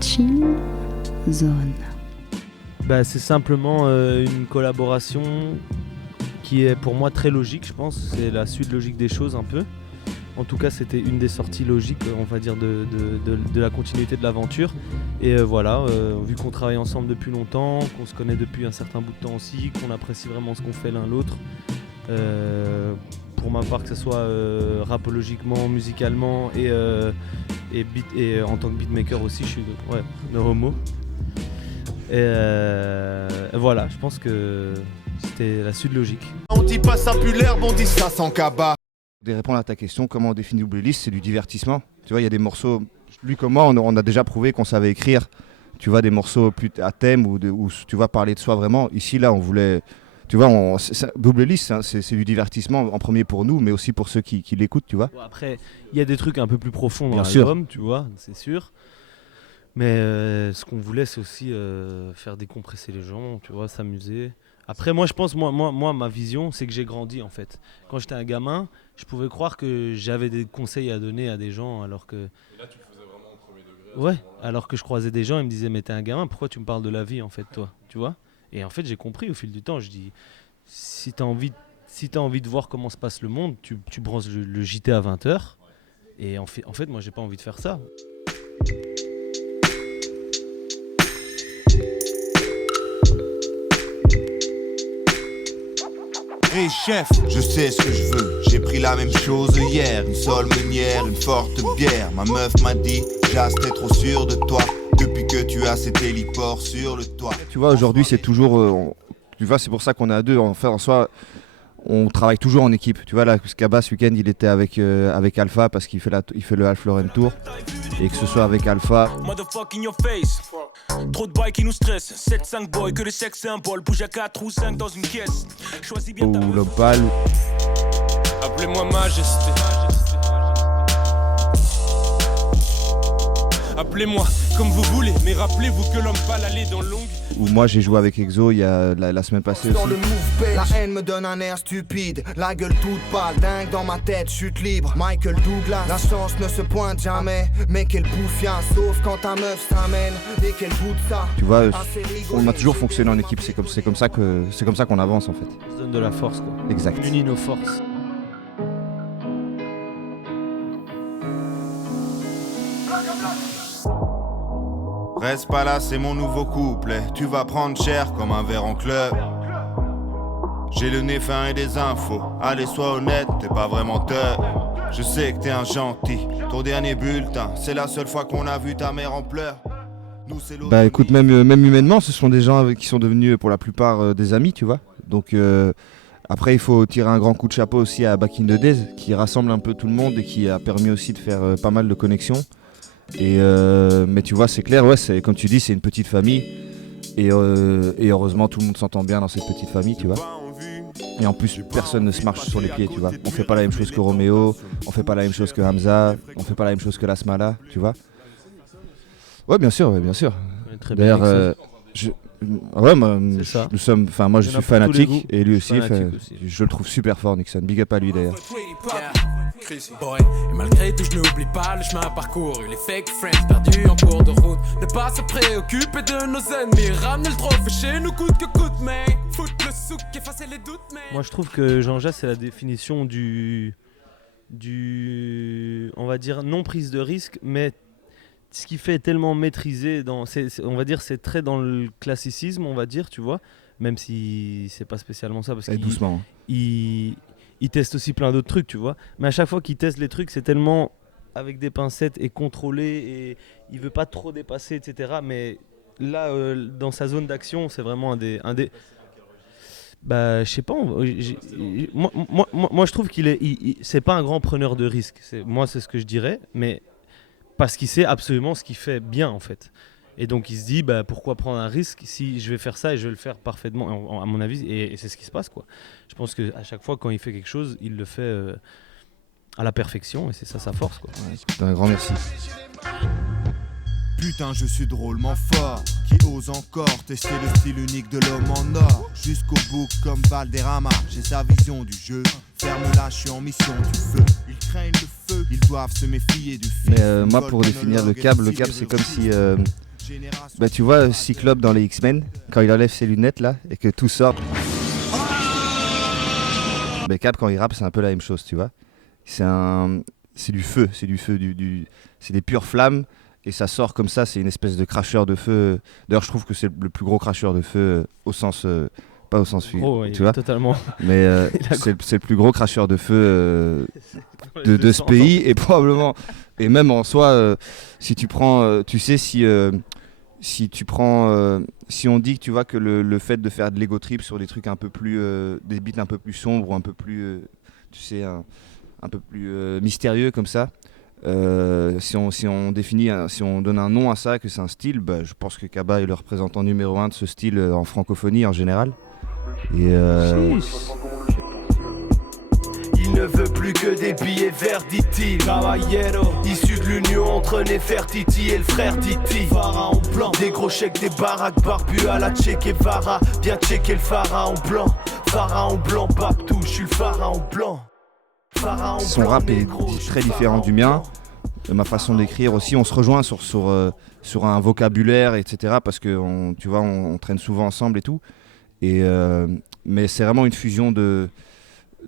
Chill Zone. Bah, c'est simplement une collaboration qui est pour moi très logique, je pense. C'est la suite logique des choses un peu. En tout cas, c'était une des sorties logiques, on va dire, de la continuité de l'aventure. Et voilà, vu qu'on travaille ensemble depuis longtemps, qu'on se connaît depuis un certain bout de temps aussi, qu'on apprécie vraiment ce qu'on fait l'un l'autre. Pour ma part, que ce soit rapologiquement, musicalement et en tant que beatmaker aussi, je suis no homo. Et voilà, je pense que c'était la suite logique. On dit pas ça pue l'herbe, on dit ça sans cabas. De répondre à ta question, comment on définit Double Hélice, c'est du divertissement. Tu vois, il y a des morceaux, lui comme moi, on a déjà prouvé qu'on savait écrire, tu vois, des morceaux plus à thème ou tu vas parler de soi vraiment. Ici, là, on voulait, tu vois, Double Hélice, c'est du divertissement en premier pour nous, mais aussi pour ceux qui l'écoutent, tu vois. Bon, après, il y a des trucs un peu plus profonds dans Bien l'album, tu vois, c'est sûr. Mais ce qu'on voulait, c'est aussi faire décompresser les gens, tu vois, s'amuser. Après, moi, je pense, moi, ma vision, c'est que j'ai grandi, en fait. Quand j'étais un gamin, je pouvais croire que j'avais des conseils à donner à des gens, alors que... Et là, tu le faisais vraiment au premier degré. Ouais, alors que je croisais des gens, ils me disaient, mais t'es un gamin, pourquoi tu me parles de la vie, en fait, toi, tu vois? Et en fait, j'ai compris au fil du temps, je dis, si t'as envie de voir comment se passe le monde, tu branches le JT à 20h. Et en fait, moi, j'ai pas envie de faire ça. Hey chef, je sais ce que je veux. J'ai pris la même chose hier. Une seule meunière, une forte bière. Ma meuf m'a dit, Jas, t'es trop sûr de toi. Depuis que tu as ces téléports sur le toit. Tu vois, aujourd'hui, c'est toujours... tu vois, c'est pour ça qu'on est à deux. En soi, on travaille toujours en équipe. Tu vois, là, Skaba, ce week-end, il était avec Alpha parce qu'il fait le Half Lauren Tour. Et que ce soit avec Alpha... Motherfuck in your face. Trop de bails qui nous stressent. 7-5 boys, que le sexe symbole. Bouge à 4 ou 5 dans une caisse. Choisis bien ta... ou l'Opal. Appelez-moi Majesté. Appelez-moi comme vous voulez, mais rappelez-vous que l'homme pâle allait dans longue. Où moi j'ai joué avec Exo il y a la semaine passée Dans aussi. le move, la haine me donne un air stupide. La gueule toute pâle, dingue dans ma tête, chute libre. Michael Douglas, la chance ne se pointe jamais. Mais quel bouffien, sauf quand ta meuf s'amène. Et quel bout de ça. Tu vois, on a toujours fonctionné en équipe, c'est comme ça qu'on avance en fait. Ça donne de la force, quoi. Exact. On unit nos forces. Reste pas là, c'est mon nouveau couplet. Tu vas prendre cher comme un verre en club. J'ai le nez fin et des infos. Allez, sois honnête, t'es pas vraiment teub. Je sais que t'es un gentil. Ton dernier bulletin, c'est la seule fois qu'on a vu ta mère en pleurs. Nous, c'est l'autre. Bah écoute, même humainement, ce sont des gens qui sont devenus pour la plupart des amis, tu vois. Donc après, il faut tirer un grand coup de chapeau aussi à Back in the Days, qui rassemble un peu tout le monde et qui a permis aussi de faire pas mal de connexions. Mais tu vois, c'est clair, ouais, c'est, comme tu dis, c'est une petite famille. Et heureusement, tout le monde s'entend bien dans cette petite famille, tu vois. Et en plus, personne ne se marche sur les pieds, tu vois. On fait pas la même chose que Roméo, on fait pas la même chose que Hamza, on fait pas la même chose que Lasmala, tu vois. Ouais, bien sûr, ouais, bien sûr. Ouais, très bien. D'ailleurs, nous sommes, moi je suis fanatique et lui aussi, je le trouve super fort, Nixon. Big up à lui d'ailleurs. Boy. Et malgré tout, je n'oublie pas le chemin parcouru. Les fake friends perdus en cours de route. Ne pas se préoccuper de nos ennemis. Ramener le trophée chez nous coûte que coûte, mais foutre le souk, effacer les doutes, mais. Moi, je trouve que Jean-Jacques, c'est la définition du on va dire, non prise de risque, mais ce qui fait tellement maîtrisé on va dire, c'est très dans le classicisme, on va dire, tu vois, même si c'est pas spécialement ça, parce Allez, doucement. il teste aussi plein d'autres trucs, tu vois. Mais à chaque fois qu'il teste les trucs, c'est tellement avec des pincettes et contrôlé, et il veut pas trop dépasser, etc. Mais là, dans sa zone d'action, c'est vraiment un des bah, je sais pas. Moi, je trouve c'est pas un grand preneur de risques. Moi, c'est ce que je dirais, mais parce qu'il sait absolument ce qu'il fait bien, en fait. Et donc, il se dit, bah, pourquoi prendre un risque si je vais faire ça et je vais le faire parfaitement, à mon avis, et c'est ce qui se passe, quoi. Je pense qu'à chaque fois, quand il fait quelque chose, il le fait à la perfection, et c'est ça sa force, quoi. Ouais, un grand merci. Putain, je suis drôlement fort, qui ose encore tester le style unique de l'homme en or. Jusqu'au bout comme Valderrama, j'ai sa vision du jeu. Ferme-la, je suis en mission du feu. Ils craignent le feu, ils doivent se méfier du feu. Mais moi, pour définir le câble c'est comme si Bah tu vois Cyclope dans les X-Men, quand il enlève ses lunettes là et que tout sort. Mais Cap quand il rappe c'est un peu la même chose, tu vois. C'est du feu, c'est des pures flammes et ça sort comme ça, c'est une espèce de cracheur de feu. D'ailleurs je trouve que c'est le plus gros cracheur de feu au sens, pas au sens figuré, tu vois. Totalement. Mais c'est le plus gros cracheur de feu de ce pays et probablement, et même en soi, si tu prends, tu sais si tu prends, si on dit que tu vois que le fait de faire de l'ego trip sur des trucs un peu plus, des beats un peu plus sombres ou un peu plus, tu sais, un peu plus mystérieux comme ça, si on définit, si on donne un nom à ça, que c'est un style, bah, je pense que Kaba est le représentant numéro 1 de ce style en francophonie en général. Et il ne veut plus que des billets verts, dit-il. Caballero, issu de l'union entre Nefertiti et le frère Titi. Pharaon blanc, des gros chèques, des baraques barbus à la Che Guevara. Bien checker le pharaon blanc. Pharaon blanc, Babtou, je suis le pharaon blanc. Son rap est très différent du mien. Ma façon d'écrire aussi, on se rejoint sur un vocabulaire, etc. Parce que tu vois, on traîne souvent ensemble et tout. Mais c'est vraiment une fusion de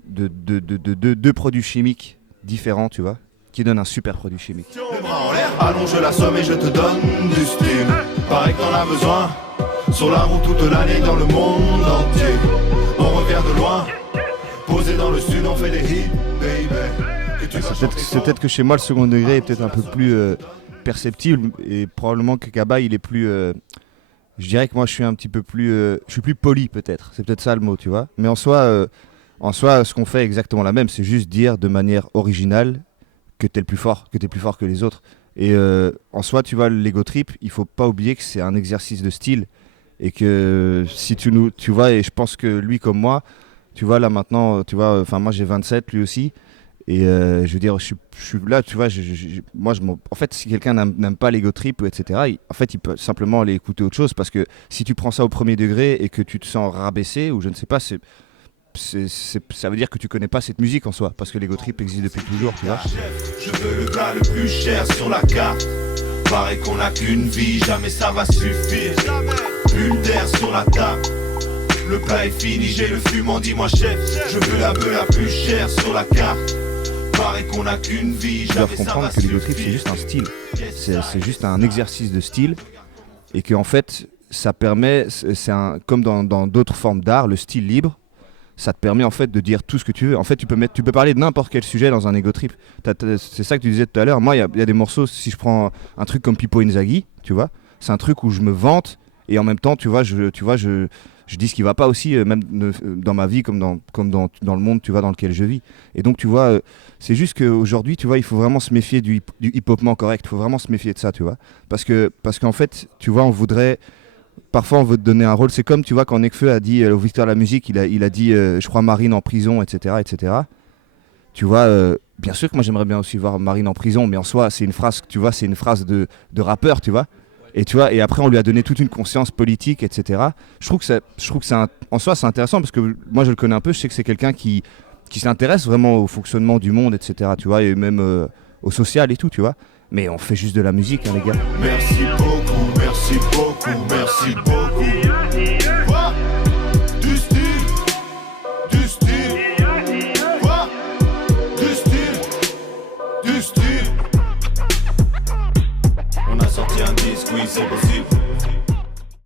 deux produits chimiques différents, tu vois, qui donnent un super produit chimique. Les bras en l'air, allonge la somme et je te donne du style. Pareil que t'en as besoin, sur la route toute l'année dans le monde entier. On revient de loin, posé dans le sud, on fait des hits, baby. C'est peut-être que chez moi le second degré est peut-être un peu plus perceptible et probablement que Kaba il est plus... je dirais que moi je suis un petit peu plus... je suis plus poli peut-être, c'est peut-être ça le mot, tu vois. Mais en soi, ce qu'on fait est exactement la même, c'est juste dire de manière originale que t'es le plus fort, que t'es plus fort que les autres. Et en soi, tu vois, l'ego trip, il faut pas oublier que c'est un exercice de style et que si tu vois, et je pense que lui comme moi, tu vois là maintenant, tu vois, enfin moi j'ai 27, lui aussi. Et je veux dire, je suis là, tu vois, en fait, si quelqu'un n'aime pas l'ego trip, etc., en fait, il peut simplement aller écouter autre chose parce que si tu prends ça au premier degré et que tu te sens rabaissé ou je ne sais pas, ça veut dire que tu connais pas cette musique en soi parce que l'ego trip existe depuis toujours, tu vois. Je veux le gars le plus cher sur la carte. Paraît qu'on n'a qu'une vie, jamais ça va suffire. Une d'air sur la table. Le plat est fini, j'ai le fumant, dis-moi chef. Je veux la beuh la plus chère sur la carte. Paraît qu'on n'a qu'une vie, ils doivent comprendre que l'ego trip c'est juste un style, c'est juste un exercice de style et que en fait ça permet, comme dans d'autres formes d'art, le style libre, ça te permet en fait de dire tout ce que tu veux. En fait tu peux parler de n'importe quel sujet dans un ego trip. C'est ça que tu disais tout à l'heure. Moi il y a des morceaux, si je prends un truc comme Pippo Inzaghi, tu vois, c'est un truc où je me vante et en même temps tu vois je dis ce qui va pas aussi, même dans ma vie comme dans le monde, tu vois, dans lequel je vis. Et donc, tu vois, c'est juste qu'aujourd'hui, tu vois, il faut vraiment se méfier du hip-hopement correct. Il faut vraiment se méfier de ça, tu vois. Parce qu'en fait, tu vois, parfois, on veut te donner un rôle. C'est comme, tu vois, quand Nekfeu a dit au Victoire de la musique, il a dit, je crois, Marine en prison, etc., etc. Tu vois, bien sûr que moi, j'aimerais bien aussi voir Marine en prison, mais en soi, c'est une phrase, tu vois, c'est une phrase de rappeur, tu vois. Et tu vois, et après on lui a donné toute une conscience politique, etc. Je trouve que en soi c'est intéressant parce que moi je le connais un peu, je sais que c'est quelqu'un qui s'intéresse vraiment au fonctionnement du monde, etc. Tu vois, et même au social et tout, tu vois. Mais on fait juste de la musique, hein, les gars. Merci beaucoup, merci beaucoup, merci beaucoup. Quoi? Du style, du style. Quoi? Du style, du style. On a sorti un disque, oui c'est possible.